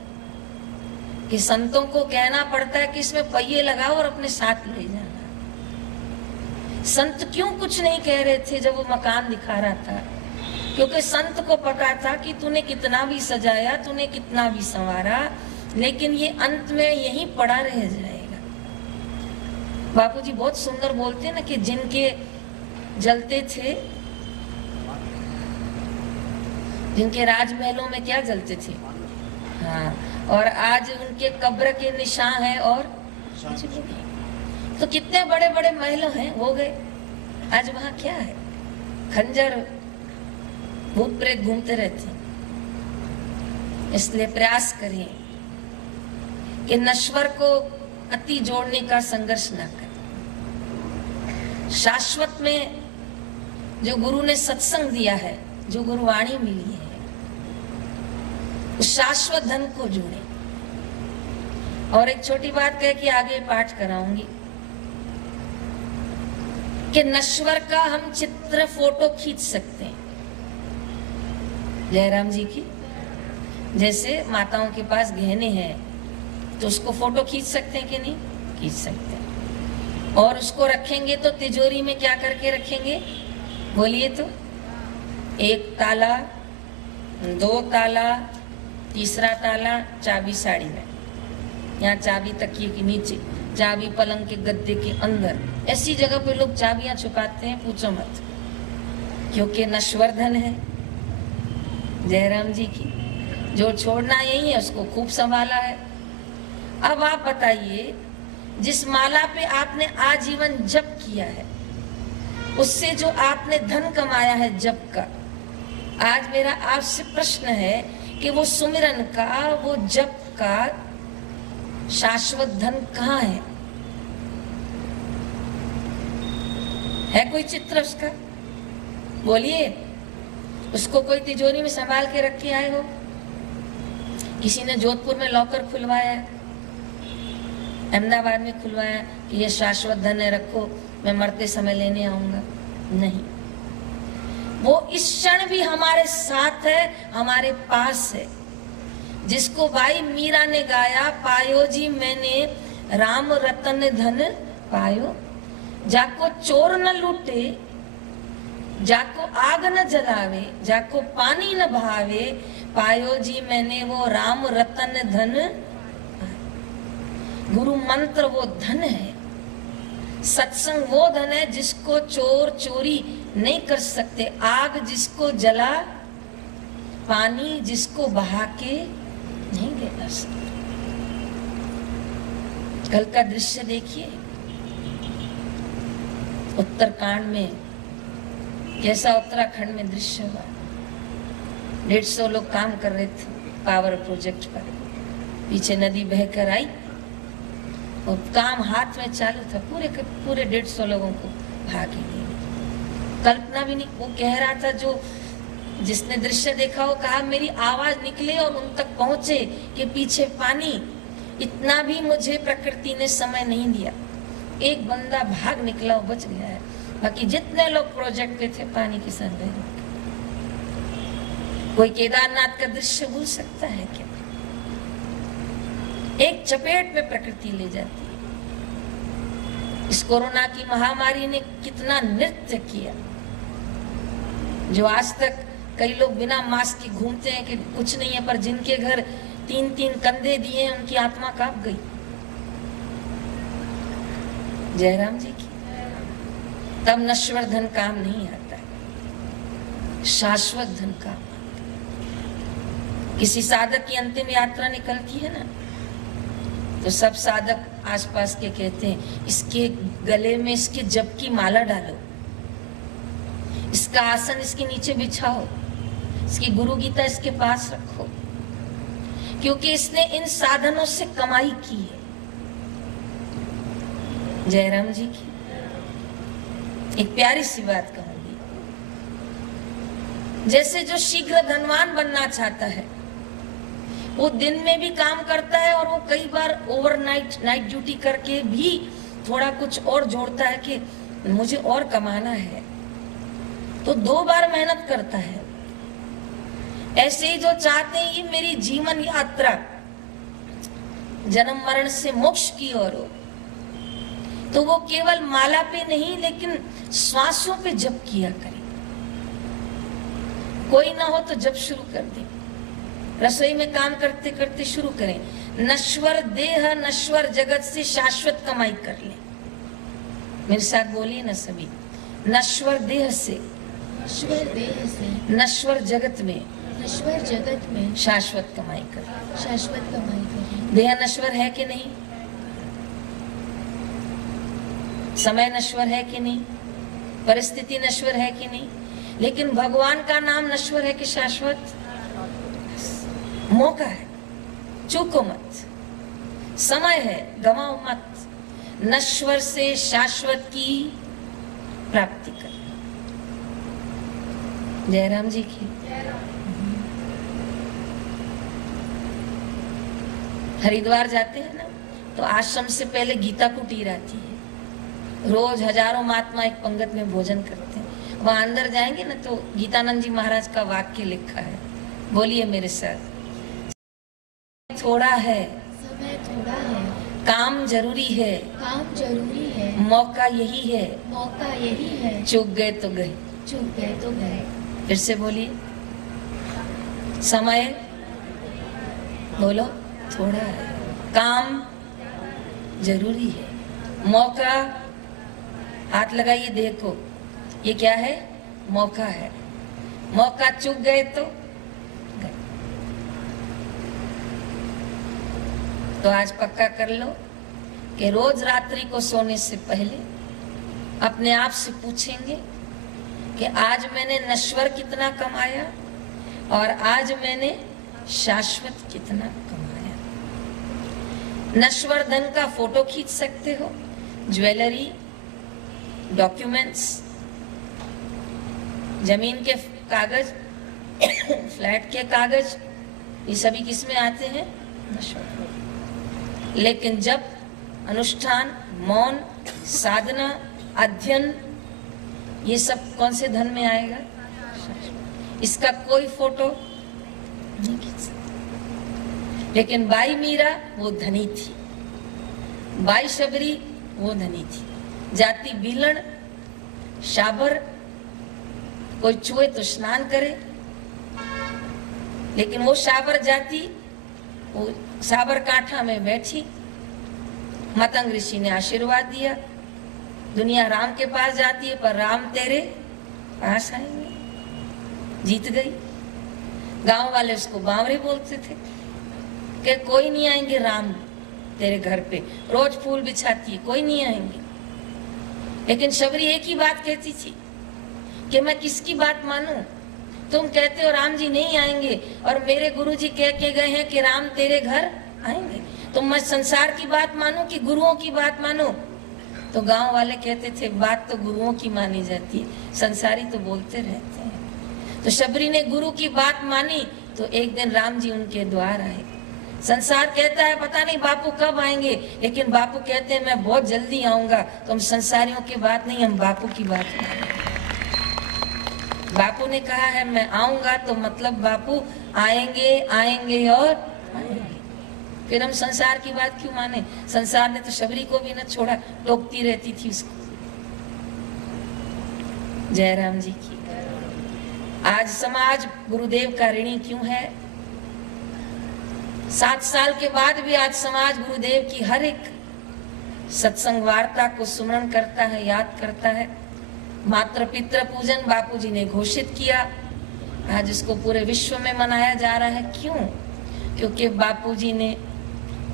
कि संतों को कहना पड़ता है कि इसमें पहिए लगाओ और अपने साथ ले जाना। संत क्यों कुछ नहीं कह रहे थे जब वो मकान दिखा रहा था? क्योंकि संत को पता था कि तूने कितना भी सजाया, तूने कितना भी संवारा, लेकिन ये अंत में यहीं पड़ा रह जाएगा। बापूजी बहुत सुंदर बोलते हैं ना कि जिनके जलते थे, जिनके राजमहलों में क्या जलते थे, हाँ, और आज उनके कब्र के निशान है और तो कितने बड़े बड़े महल हैं हो गए, आज वहां क्या है? खंजर, भूत प्रेत घूमते रहते हैं। इसलिए प्रयास करें कि नश्वर को अति जोड़ने का संघर्ष ना करें। शाश्वत में जो गुरु ने सत्संग दिया है, जो गुरुवाणी मिली है, उस शाश्वत धन को जोड़े। और एक छोटी बात कह के आगे पाठ कराऊंगी कि नश्वर का हम चित्र फोटो खींच सकते हैं, जयराम जी की। जैसे माताओं के पास गहने हैं तो उसको फोटो खींच सकते हैं कि नहीं? खींच सकते हैं। और उसको रखेंगे तो तिजोरी में क्या करके रखेंगे? बोलिए तो। एक ताला, दो ताला, तीसरा ताला, चाबी साड़ी में, यहाँ चाबी तकिए के नीचे, चाबी पलंग के गद्दे के अंदर, ऐसी जगह पे लोग चाबियां छुपाते हैं, पूछो मत, क्योंकि नश्वर धन है जयराम जी की। जो छोड़ना यही है उसको खूब संभाला है। अब आप बताइए, जिस माला पे आपने आजीवन जप किया है, उससे जो आपने धन कमाया है जप का, आज मेरा आपसे प्रश्न है कि वो सुमिरन का, वो जप का शाश्वत धन कहाँ है? कोई चित्र उसका? बोलिए। उसको कोई तिजोरी में संभाल के रख के आए हो? किसी ने जोधपुर में लॉकर खुलवाया, अहमदाबाद में खुलवाया कि ये शाश्वत धन है, रखो, मैं मरते समय लेने आऊंगा, नहीं। वो इस क्षण भी हमारे साथ है, हमारे पास है। जिसको भाई मीरा ने गाया, पायो जी मैंने राम रतन धन पायो, जाको चोर न लूटे, जाको आग न जलावे, जाको पानी न बहावे, पायो जी मैंने वो राम रतन धन। गुरु मंत्र वो धन है, सत्संग वो धन है जिसको चोर चोरी नहीं कर सकते, आग जिसको जला, पानी जिसको बहा के नहीं गिरा सकते। कल का दृश्य देखिए, उत्तराखंड में कैसा उत्तराखंड में दृश्य हुआ। 150 लोग काम कर रहे थे पावर प्रोजेक्ट पर, पीछे नदी बहकर आई और काम हाथ में चालू था, पूरे 150 लोगों को भागी गई। कल्पना भी नहीं। वो कह रहा था, जो जिसने दृश्य देखा वो कहा मेरी आवाज निकले और उन तक पहुंचे कि पीछे पानी, इतना भी मुझे प्रकृति ने समय नहीं दिया। एक बंदा भाग निकला, वो बच गया है, बाकी जितने लोग प्रोजेक्ट पे थे पानी के साथ बह गए। कोई केदारनाथ का दृश्य भूल सकता है क्या? एक चपेट में प्रकृति ले जाती है। इस कोरोना की महामारी ने कितना नृत्य किया, जो आज तक कई लोग बिना मास्क के घूमते हैं कि कुछ नहीं है, पर जिनके घर 3-3 कंधे दिए हैं उनकी आत्मा कांप गई। जयराम जी की। तब नश्वर धन काम नहीं आता है, शाश्वत धन काम आता है। किसी साधक की अंतिम यात्रा निकलती है ना, तो सब साधक आसपास के कहते हैं इसके गले में इसके जप की माला डालो, इसका आसन इसके नीचे बिछाओ, इसकी गुरु गीता इसके पास रखो, क्योंकि इसने इन साधनों से कमाई की है। जयराम जी की एक प्यारी सी बात कहूंगी, जैसे जो शीघ्र धनवान बनना चाहता है वो दिन में भी काम करता है और वो कई बार ओवरनाइट नाइट ड्यूटी करके भी थोड़ा कुछ और जोड़ता है कि मुझे और कमाना है, तो 2 बार मेहनत करता है। ऐसे ही जो चाहते हैं ये मेरी जीवन यात्रा जन्म मरण से मोक्ष की ओर हो, तो वो केवल माला पे नहीं लेकिन श्वासों पे जप किया करें। कोई ना हो तो जप शुरू कर दे, रसोई में काम करते करते शुरू करें। नश्वर देह नश्वर जगत से शाश्वत कमाई कर ले। मेरे साथ बोलिए ना सभी, नश्वर देह से, नश्वर देह से, नश्वर जगत में, नश्वर जगत में शाश्वत कमाई कर। शाश्वत कमाई कर। देह नश्वर है कि नहीं? समय नश्वर है कि नहीं? परिस्थिति नश्वर है कि नहीं? लेकिन भगवान का नाम नश्वर है कि शाश्वत? मौका है, चूको मत। समय है, गवाओ मत। नश्वर से शाश्वत की प्राप्ति कर। जयराम जी की। हरिद्वार जाते हैं ना, तो आश्रम से पहले गीता कुटीर आती है। रोज हजारों महात्मा एक पंगत में भोजन करते हैं। वहां अंदर जाएंगे ना तो गीतानंद जी महाराज का वाक्य लिखा है, बोलिए मेरे साथ। थोड़ा है, समय थोड़ा है, काम जरूरी है, काम जरूरी है, मौका यही है, मौका यही है, चूक गए तो गए। चूक गए तो गए। फिर से बोलिए, समय बोलो थोड़ा है, काम जरूरी है, मौका, हाथ लगाइए देखो ये क्या है? मौका है। मौका चूक गए तो गए। तो आज पक्का कर लो कि रोज रात्रि को सोने से पहले अपने आप से पूछेंगे कि आज मैंने नश्वर कितना कमाया और आज मैंने शाश्वत कितना कमाया। नश्वर धन का फोटो खींच सकते हो, ज्वेलरी, डॉक्यूमेंट्स, जमीन के कागज, फ्लैट के कागज, ये सभी किस में आते हैं? नश्वर। लेकिन जब अनुष्ठान, मौन, साधना, अध्ययन, ये सब कौन से धन में आएगा? इसका कोई फोटो नहीं खींच सकता। लेकिन बाई मीरा वो धनी थी, बाई शबरी वो धनी थी। जाति बीलण शाबर, कोई छुए तो स्नान करे, लेकिन वो शाबर जाति वो साबर कांठा में बैठी। मतंग ऋषि ने आशीर्वाद दिया, दुनिया राम के पास जाती है पर राम तेरे पास आएंगे। जीत गई। गांव वाले उसको बावरे बोलते थे कि कोई नहीं आएंगे राम तेरे घर पे, रोज फूल बिछाती है, कोई नहीं आएंगे। लेकिन शबरी एक ही बात कहती थी कि मैं किसकी बात मानूं? तुम कहते हो राम जी नहीं आएंगे और मेरे गुरुजी कह के गए हैं कि राम तेरे घर आएंगे, तो मैं संसार की बात मानूं कि गुरुओं की बात मानूं? तो गांव वाले कहते थे बात तो गुरुओं की मानी जाती है, संसारी तो बोलते रहते हैं। तो शबरी ने गुरु की बात मानी तो एक दिन राम जी उनके द्वार आए। संसार कहता है पता नहीं बापू कब आएंगे, लेकिन बापू कहते हैं मैं बहुत जल्दी आऊंगा। तो हम संसारियों की बात नहीं, हम बापू की बात मानेंगे। बापू ने कहा है मैं आऊंगा, तो मतलब बापू आएंगे आएंगे और आएंगे। फिर हम संसार की बात क्यों माने? संसार ने तो शबरी को भी न छोड़ा, टोकती रहती थी उसको। जय राम जी की। आज समाज गुरुदेव का ऋणी क्यों है? 7 साल के बाद भी आज समाज गुरुदेव की हर एक सत्संग वार्ता को सुमरण करता है, याद करता है। मातृ पितृ पूजन बापूजी ने घोषित किया, आज इसको पूरे विश्व में मनाया जा रहा है। क्यों? क्योंकि बापूजी ने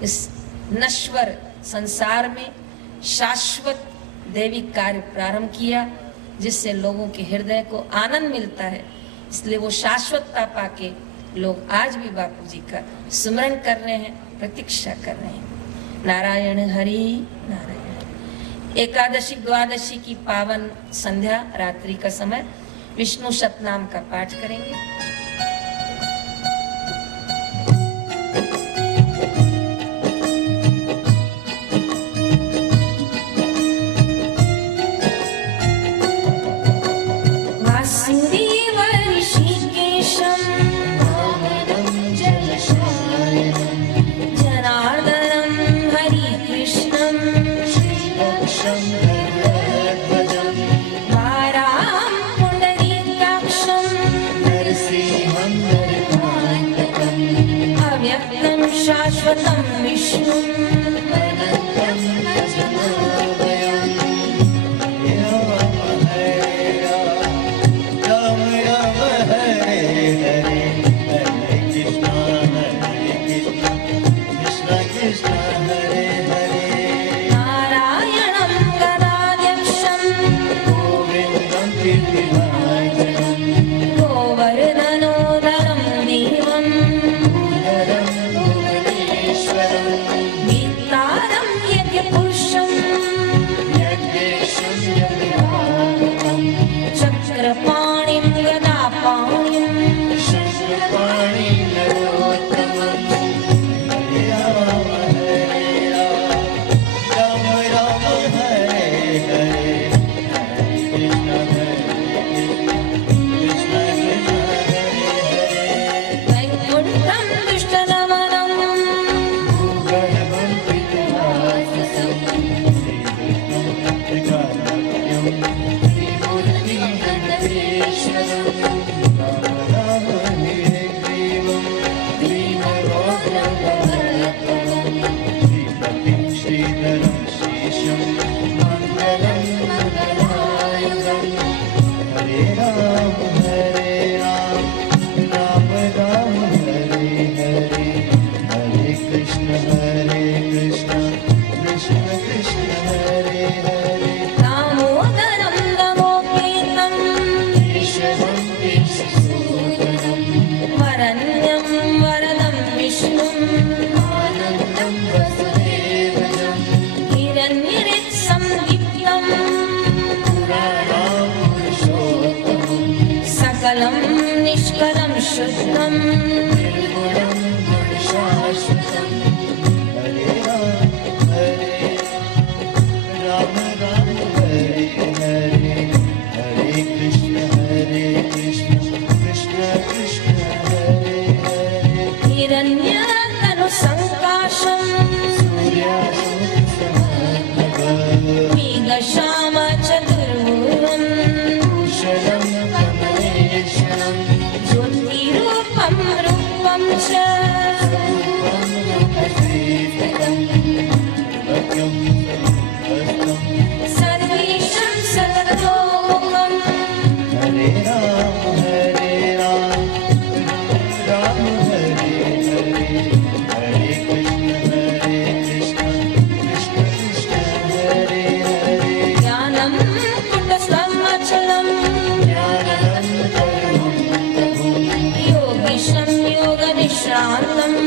इस नश्वर संसार में शाश्वत दैविक कार्य प्रारंभ किया, जिससे लोगों के हृदय को आनंद मिलता है। इसलिए वो शाश्वतता पाके लोग आज भी बापूजी का स्मरण कर रहे हैं, प्रतीक्षा कर रहे हैं। नारायण हरि नारायण। एकादशी द्वादशी की पावन संध्या रात्रि का समय विष्णु शतनाम का पाठ करेंगे। शाश्वतं विष्णु निष्कलं शुद्धं निर्गुणं शाश्वतं। हरे राम हरे राम राम हरे च सर्वेषां सर्वतोमुखम् हरे राम राम हरे हरे हरे कृष्ण कृष्ण कृष्ण हरे हरे ज्ञानं कुटस्थमचलम् योगीशं योगनिश्रान्तम्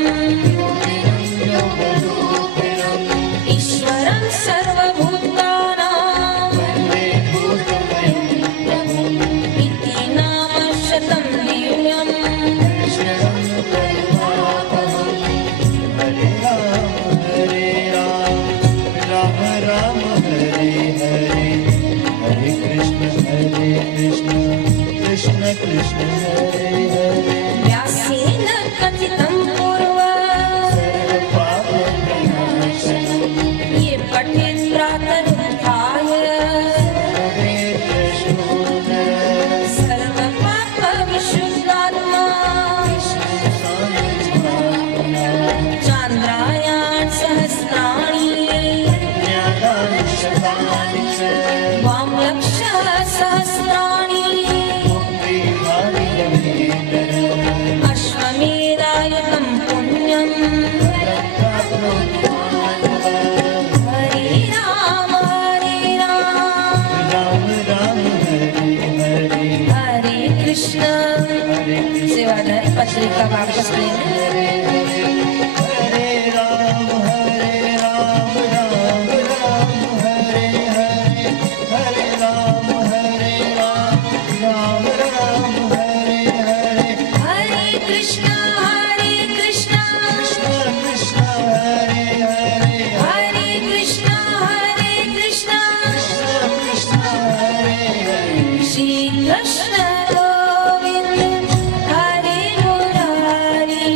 ईश्वरं सर्वभूतानां इति नाम शतं दिव्यम् हरे राम राम हरे हरे हरे कृष्ण कृष्ण कृष्ण हरे हरे व्यासेन कथितं पूर्वम् ये पठेत् प्रातरुत्थाय सर्वपापविशुद्धात्मा चान्द्रायण सहस्राणि वामलक्षः सहस्राणि अश्वमेधायुतं पुण्यम् हरे राम हरे कृष्ण सेवाधारी पत्रिका वापस लेने हरे राम राम हरे हरे हरे राम राम हरे हरे हरे कृष्ण कृष्ण कृष्ण हरे हरे हरे कृष्ण कृष्ण कृष्ण हरे हरे श्री कृष्ण गोविंद हरे मुरारी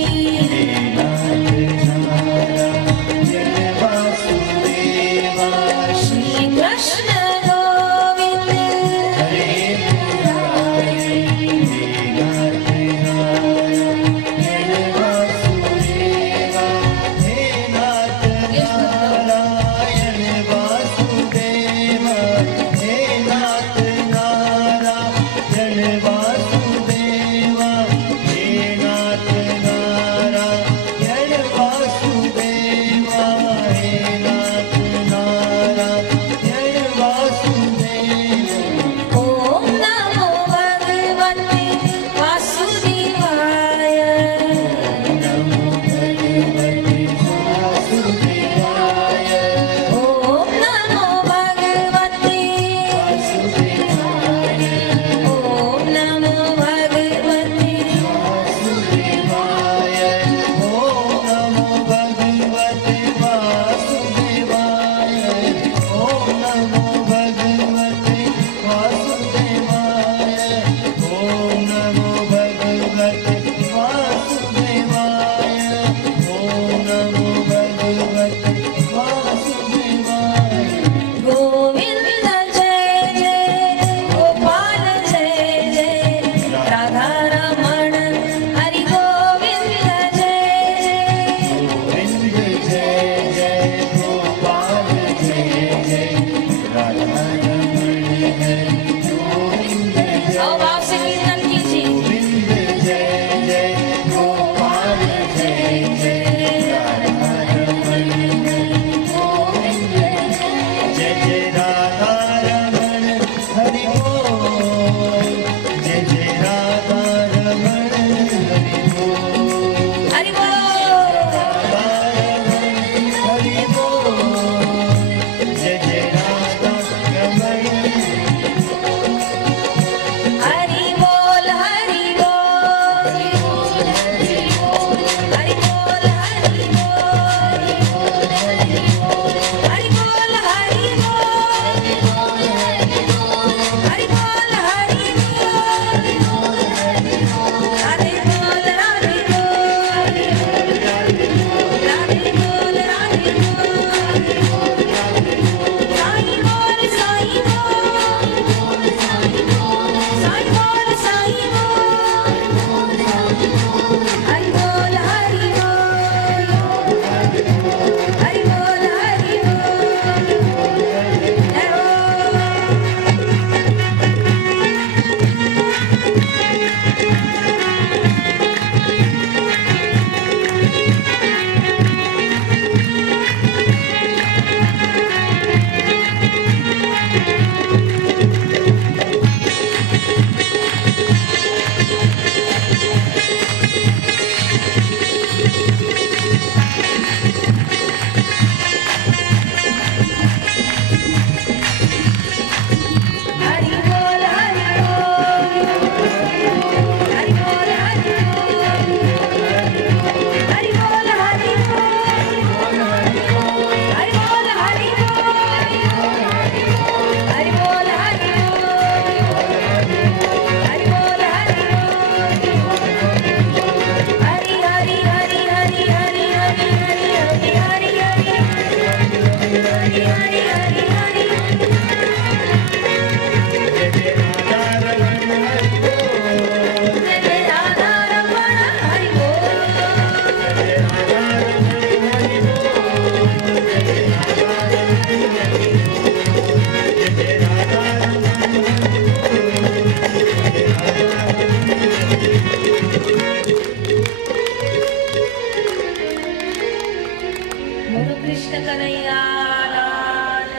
कन्हैया लाल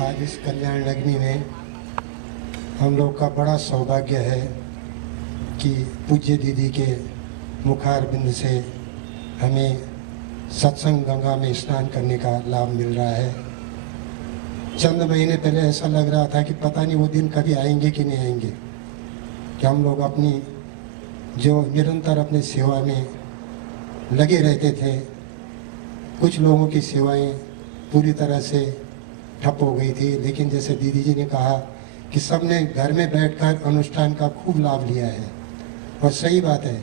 आज इस कल्याण अग्नि में हम लोग का बड़ा सौभाग्य है कि पूज्य दीदी के मुखार बिंद से हमें सत्संग गंगा में स्नान करने का लाभ मिल रहा है। चंद महीने पहले ऐसा लग रहा था कि पता नहीं वो दिन कभी आएंगे कि नहीं आएंगे, कि हम लोग अपनी जो निरंतर अपने सेवा में लगे रहते थे, कुछ लोगों की सेवाएं पूरी तरह से ठप हो गई थी। लेकिन जैसे दीदी जी ने कहा कि सबने घर में बैठकर अनुष्ठान का खूब लाभ लिया है, और सही बात है।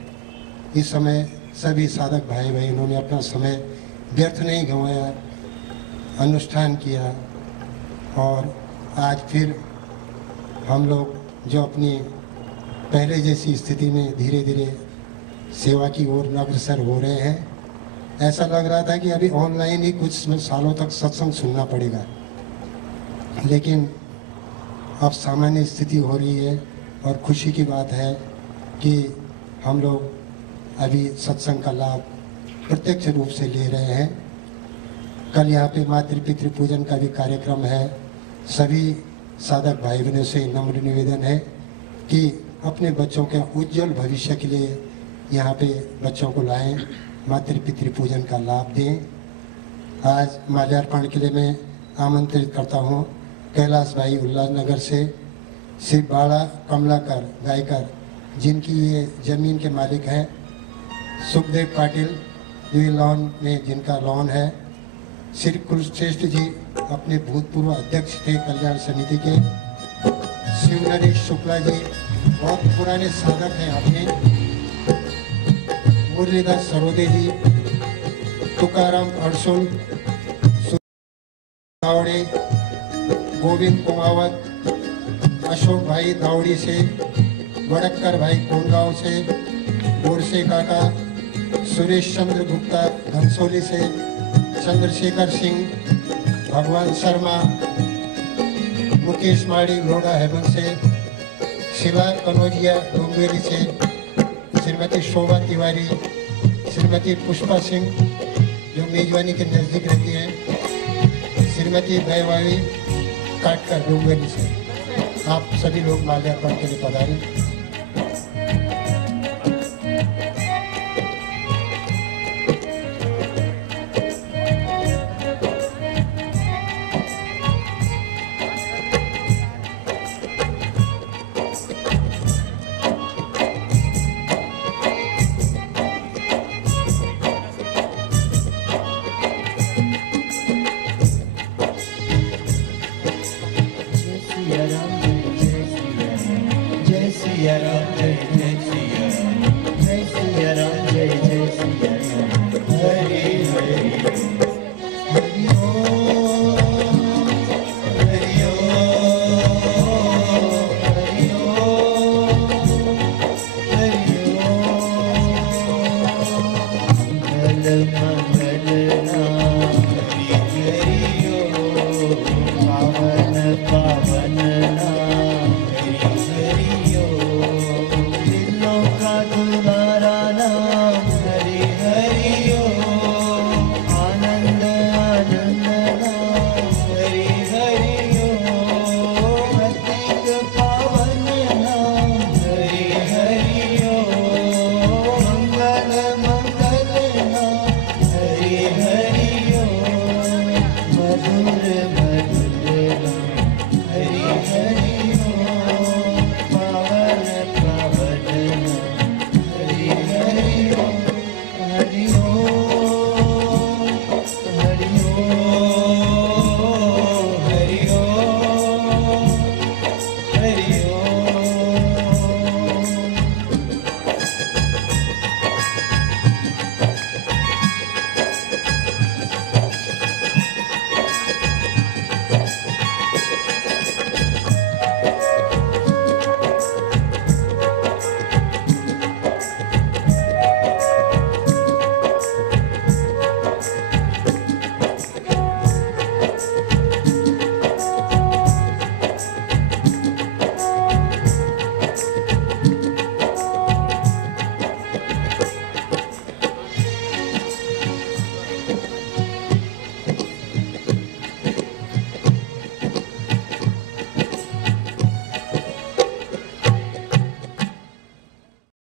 इस समय सभी साधक भाई बहनों ने अपना समय व्यर्थ नहीं गंवाया, अनुष्ठान किया, और आज फिर हम लोग जो अपनी पहले जैसी स्थिति में धीरे धीरे सेवा की ओर अग्रसर हो रहे हैं। ऐसा लग रहा था कि अभी ऑनलाइन ही कुछ सालों तक सत्संग सुनना पड़ेगा, लेकिन अब सामान्य स्थिति हो रही है, और खुशी की बात है कि हम लोग अभी सत्संग का लाभ प्रत्यक्ष रूप से ले रहे हैं। कल यहाँ पे मातृ-पितृ पूजन का भी कार्यक्रम है। सभी साधक भाई बहनों से नम्र निवेदन है कि अपने बच्चों के उज्जवल भविष्य के लिए यहाँ पे बच्चों को लाएं, मातृ-पितृ पूजन का लाभ दें। आज माल्यार्पण के लिए मैं आमंत्रित करता हूँ कैलाश भाई उल्लासनगर से, श्री बाड़ा कमलाकर गायकर, जिनकी ये ज़मीन के मालिक हैं, सुखदेव पाटिल जो ये लॉन में जिनका लॉन है, श्री कुलश्रेष्ठ जी अपने भूतपूर्व अध्यक्ष थे कल्याण समिति के, शिव नरेश शुक्ला जी बहुत पुराने साधक हैं अपने, मुरलीदास सरोदे जी, तुकाराम अड़सुल, दावड़े, गोविंद कुमावत, अशोक भाई दावड़ी से, वड़क्कर भाई कोंडगांव से, बोरसे काका, सुरेश चंद्र गुप्ता घनसोली से, चंद्रशेखर सिंह, भगवान शर्मा, मुकेश माड़ी लोड़ा हेमंत से, शिला कनौजिया डोंगेरी से, श्रीमती शोभा तिवारी, श्रीमती पुष्पा सिंह जो मेजबानी के नज़दीक रहती हैं, श्रीमती बैवावी काटकर डोंगेरी से। आप सभी लोग माल्यार्पण के लिए पधारें। Hare